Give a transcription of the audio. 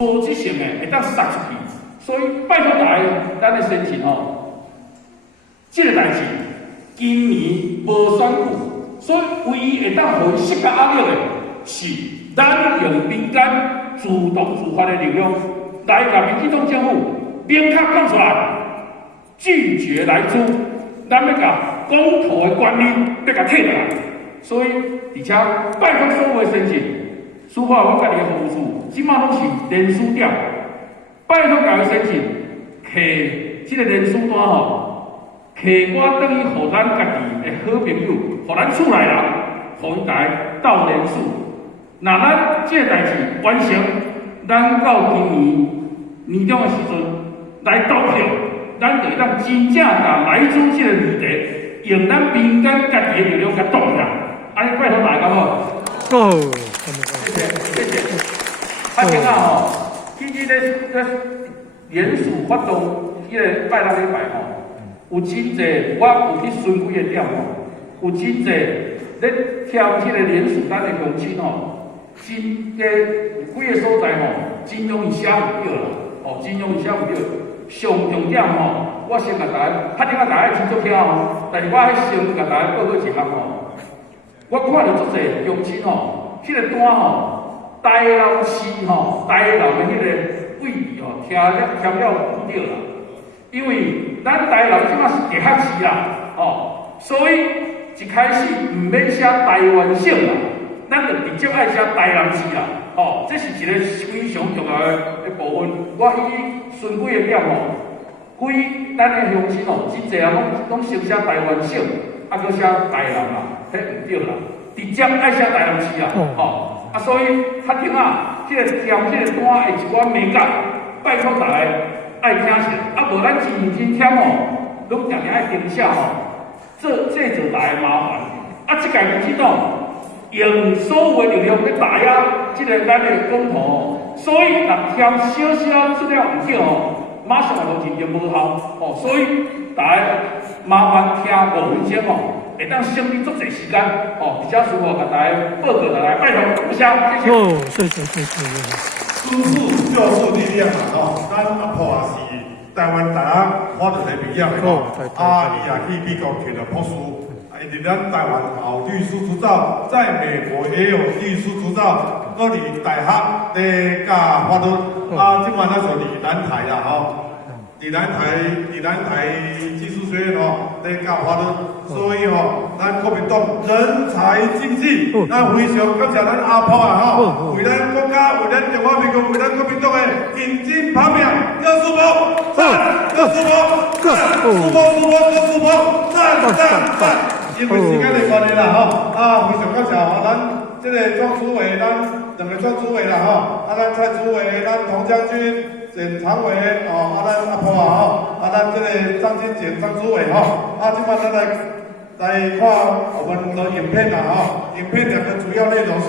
组织性的会当杀出去，所以拜托大家，咱的申请这个代志今年无选举，所以唯一会当互伊适加压力的，是咱用民间自动自发的力量来甲民进党政府明确讲出来，拒绝来租，咱要甲公投的权利要甲摕下来。所以，而且拜托所有的申请，司法院家己的服务处，即马拢是联署点，拜托家己申请，摕即个联署单摕我等于互咱家己的好朋友，互咱厝内人，互因家斗联署。若咱即个代志完成，咱到今年年中的时阵来投票，咱就当真正甲来租即个议题，用咱民间家己的力量甲动起来。安尼拜托大家好。哦，谢谢。啊，今仔去咧联署发动迄个拜六礼拜有真侪我有去巡几个点有真侪咧挑迄个联署咱的乡亲真有几个所在真容易写唔到啦，真容易写唔到。上重点我先甲大家，打电话大家真足巧但是我先甲大家报告一项我看到足侪乡亲迄个单台楼市台楼的迄个位置忝了不对啦，因为咱台楼即马是地下市啦，所以一开始唔免写台湾省啦，咱就直接爱写台南市啦，这是一个非常重要的部分。我去巡几个点规咱的乡亲真侪人拢先写台湾省，搁写台南啦。迄唔对啦，直接爱写台南市啦，所以较听即个填即个单的一寡美感，拜托大家爱听起来，无咱真认真填拢定定爱定写这就大个麻烦。即届民进党用所有的力量去打压即个咱的公投所以若填小小资料唔对马上就认定无效所以大家麻烦听5分钟会当省你足侪时间比较舒服，甲大家报告下来，拜托，不谢，谢谢。谢。知识就是力量咱阿婆也是台湾大学法律的毕业的伊也去美国去了博士，因为咱台湾有律师执照，在美国也有律师执照，搁伫大学咧教法律，即摆咱就伫南台啦伫南台技术学院咧教法律，所以咱国民党人才济济，咱非常感谢咱阿婆为咱国家、为咱中华民国、为咱国民党的勤进跑命，各舒服，赞，各舒服，赞，舒服，赞。因为时间的关系啦非常感谢咱这个庄主委，咱两个庄主委啦咱蔡主委，咱童将军。检常委咱阿婆咱这个张金简张主委今晚咱来看我们的影片影片2个主要内容是。